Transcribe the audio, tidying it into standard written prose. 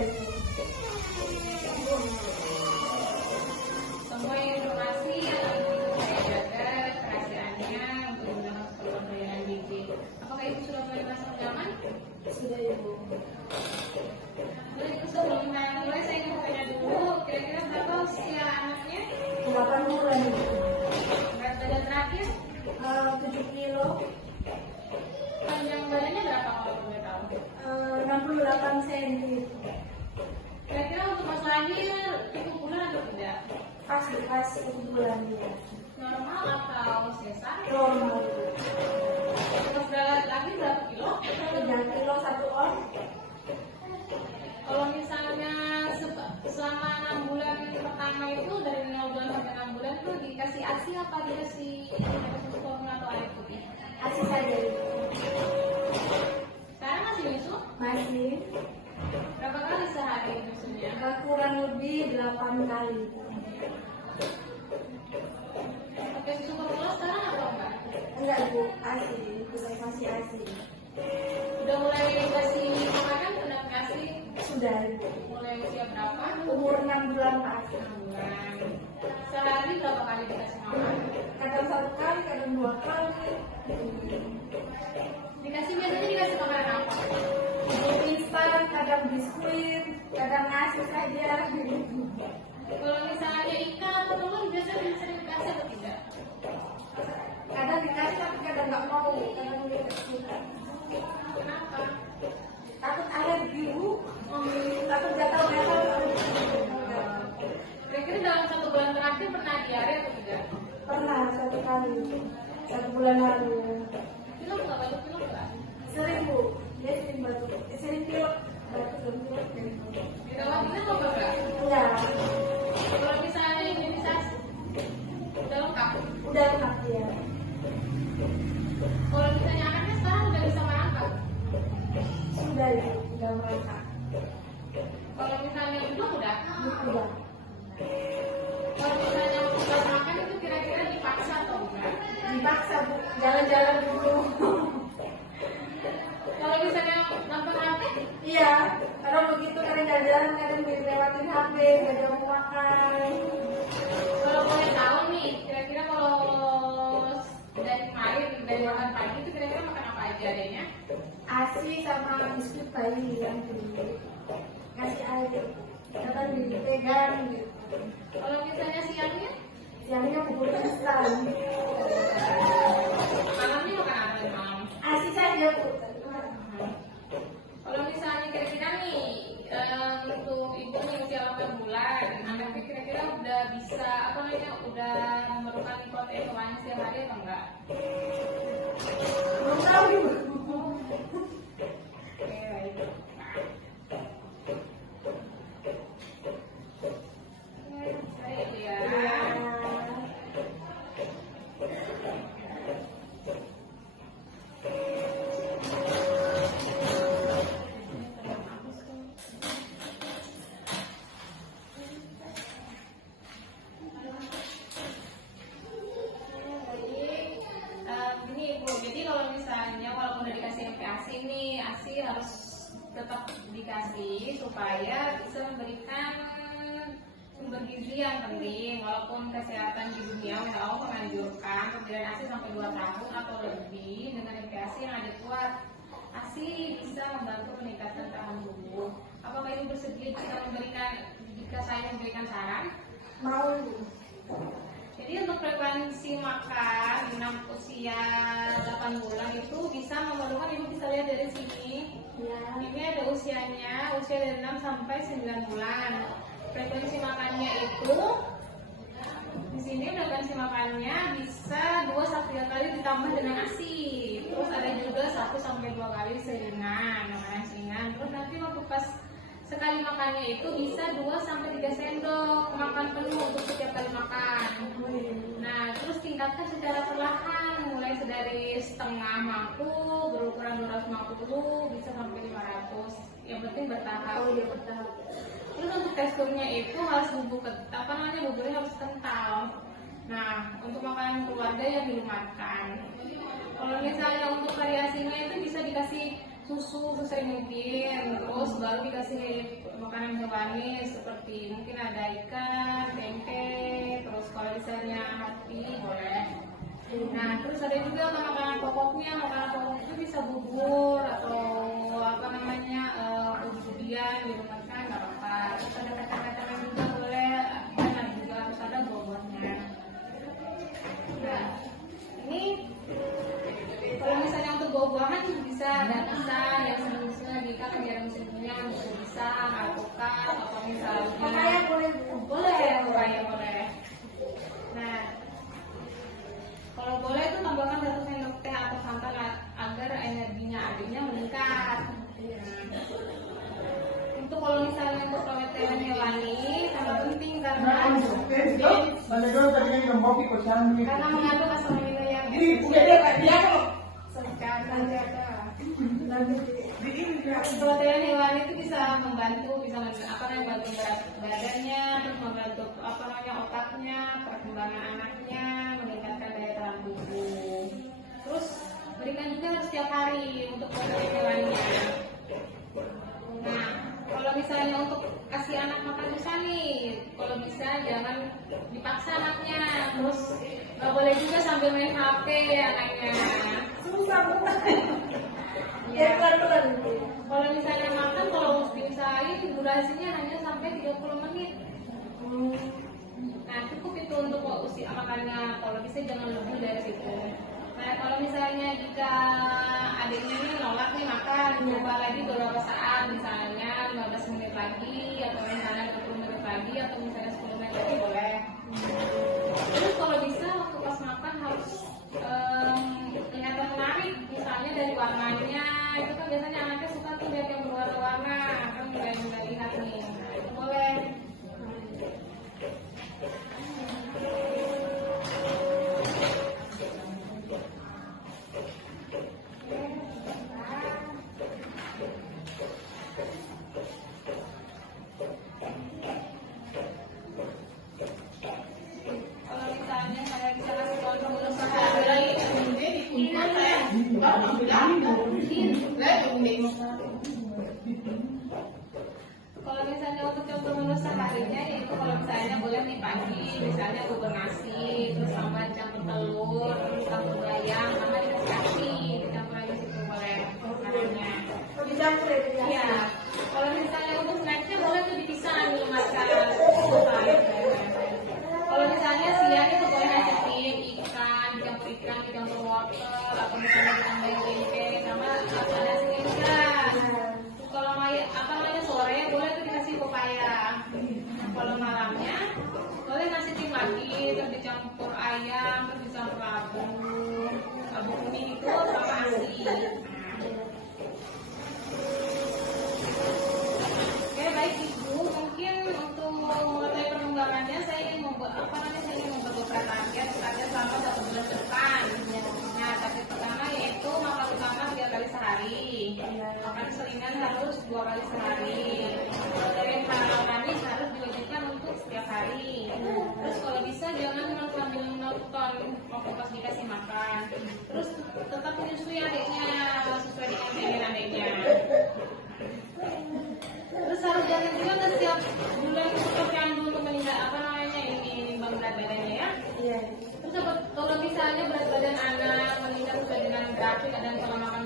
Ibu. Semua informasi yang itu saya jaga kerahasiaannya untuk menggunakan pemberian gizi. Apakah Ibu sudah mulai merasa nyaman? Sudah Ibu. Jadi sebelum mulai saya ingin bertanya dulu, kira-kira berapa usia anaknya? 8 bulan Ibu. Berat badan terakhir? 7 kilo. Panjang badannya berapa kalau boleh tahu? 68 cm. Kira-kira untuk mas lahir cukup bulan atau tidak? Pas 1 bulan dia. Normal atau sesar? Normal. Untuk berat lagi berapa kilo? 3 kilo 1 on. Kalau misalnya selama 6 bulan pertama itu dari 0 bulan sampai 6 bulan itu dikasih ASI apa dikasih susu formula atau air putih? ASI saja Ibu. Sekarang masih nyusu? Masih. Berapa kali sehari nyusunya? Kurang lebih 8 kali. Pakai susu formula sekarang atau enggak? Enggak Ibu, ASI. Kita masih ASI. Udah mulai kasih makanan, udah kasih Sudah Ibu. mulai usia berapa? Umur 6 bulan Pak. 6 bulan. Sehari berapa kali dikasih makan? Kadang 1 kali, kadang 2 kali. Biasanya dikasih makanan apa? Instan, kadang biskuit, kadang nasi saja. Kalau misalnya ikan atau telur biasanya sering dikasih atau tidak? Kadang dikasih tapi kadang nggak mau. Kadang dia suka. Kenapa? Takut alergi Bu. Takut gatal-gatal. Kira-kira dalam 1 bulan terakhir pernah diare atau tidak? Pernah 1 kali, 1 bulan lalu. Pilek nggak? Batuk pilek nggak? Sering Bu, dia sering batuk, sering pilek. Batuk dan pilek. Dirawat ini apa enggak? Enggak, Kalau misalnya imunisasi udah lengkap. udah lengkap dia. Kalau misalnya anaknya sekarang udah bisa merangkak. Sudah Ibu, udah merangkak. Kalau misalnya belum udah. Udah. Kalau misalnya bukan makan itu kira-kira dipaksa atau enggak? Dipaksa Bu, jalan-jalan dulu. Kalau misalnya nonton HP, Iya, karena begitu kadang jalan-jalan, kadang dilewatin HP, gak ada mau makan. kalau boleh tahu nih, kira-kira kalau dari kemarin dari makan pagi itu kira-kira makan apa aja adanya? ASI sama biskuit bayi yang kasih air, kadang dipegang gitu. Kalau misalnya siangnya, Siangnya bubur instan. malamnya makan apa di malam? ASI saja Bu. Kalau misalnya kira-kira nih untuk ibu nih usia 8 bulan, anaknya kira-kira udah bisa apa namanya udah memerlukan protein hewani setiap hari atau enggak? Belum tahu Ibu. Oke, baik. Baik ya. Gini Bu, jadi kalau misalnya walaupun udah dikasih MPASI nih, ASI harus tetap dikasih supaya bisa memberikan sumber gizi yang penting. Walaupun kesehatan di dunia WHO menganjurkan pemberian ASI sampai 2 tahun atau lebih dengan MPASI yang ada kuat. ASI bisa membantu meningkatkan tahan tubuh. Apakah Ibu bersedia jika saya memberikan saran? Mau Ibu. Jadi untuk frekuensi makan di usia 8 bulan itu bisa memerlukan, Ibu bisa lihat dari sini. Ya. Ini ada usianya, usia dari 6 sampai 9 bulan. Frekuensi makannya itu di sini frekuensi makannya bisa 2-3 kali ditambah dengan ASI. Terus ada juga 1-2 kali seringan, makanan seringan. Terus nanti waktu pas sekali makannya itu bisa 2-3 sendok makan penuh untuk setiap kali makan. Nah, terus tingkatkan secara perlahan, mulai dari setengah mangkuk, berukuran 250, bisa sampai 500. Yang penting bertahap. Oh iya, bertahap. Terus untuk teksturnya itu harus buburnya harus kental. Nah, untuk makanan keluarga yang dilumatkan. Kalau misalnya untuk variasinya itu bisa dikasih susu sesering mungkin, terus baru dikasih makanan hewani seperti mungkin ada ikan, tempe, terus kalau misalnya hati boleh. Nah terus ada juga makanan pokoknya, makanan pokok itu bisa bubur atau apa namanya ubi-ubian di rumah kan nggak apa-apa. Terus ada kacang-kacangan juga boleh, dan ada juga harus ada buah-buahnya. Nah ini kalau misalnya untuk buah-buahan juga bisa, dan bisa yang senang-senang lagi kan lagi ada musim punya bisa alpukat atau misalnya Papaya boleh. papaya boleh. Nah kalau boleh itu tambahkan 1 sendok teh atau santan agar energinya adiknya meningkat. Untuk kalau misalnya untuk pemeteran hewani sangat penting karena mengandung asam amino yang protein hewani itu bisa membantu membantu berat badannya, terus membantu otaknya, perkembangan anaknya, meningkatkan daya tahan tubuh. Terus berikan juga setiap hari untuk protein hewaninya. Nah, kalau misalnya untuk kasih anak makan bisa nih, kalau bisa jangan dipaksa anaknya, terus nggak boleh juga sambil main HP anaknya. Susah bukan? Ya. Pelan-pelan. Kalau misalnya makan, kalau diusahain durasinya hanya sampai 30 menit. Nah cukup itu untuk usia makannya, kalau bisa jangan lebih dari situ. Nah kalau misalnya jika adiknya ini nolak nih makan, coba lagi beberapa saat, misalnya 15 menit lagi, atau misalnya 20 menit lagi, atau misalnya 10 menit lagi boleh. Terus kalau bisa waktu pas makan harus lihat yang menarik, misalnya dari warnanya, itu kan biasanya anaknya suka tuh lihat yang berwarna-warna, kan mulai lihat nih, nah itu boleh. Kalau misalnya saya bisa kasih contoh usaha lagi, kalau misalnya untuk contoh menu seharinya, yaitu kalau misalnya boleh nih pagi, misalnya bubur nasi, terus tambah campur telur, terus campur ayam, sama dikasih nasi, dicampur aja situ boleh makanannya. Dicampur ya? Iya. Kalau misalnya untuk snacknya boleh tuh dipisah nih makan. Kalau misalnya siang itu boleh nasi pink, ikan, dicampur wortel, atau misalnya ditambahin tempe, sama ada nasinya juga. Kalau sore boleh tuh dikasih pepaya. Kalau malamnya boleh nasi tim lagi, terus dicampur ayam, terus dicampur abu kuning itu sama nasi. Oke baik Ibu, mungkin untuk mulai pengembangannya saya ingin membuat beberapa target selama 1 bulan ke depan. Nah target pertama yaitu makan utama 3 kali sehari, makan selingan harus 2 kali sehari, protein hewani harus diwajibkan untuk setiap hari. Terus kalau bisa jangan sambil nonton waktu pas dikasih makan. Terus tetap menyusui adiknya sesuai dengan keinginan adiknya. Terus harus jalan juga kan setiap bulan untuk candu untuk menimbang berat badannya ya. Iya. Terus kalau misalnya berat badan anak meningkat sesuai dengan grafik dan pola makan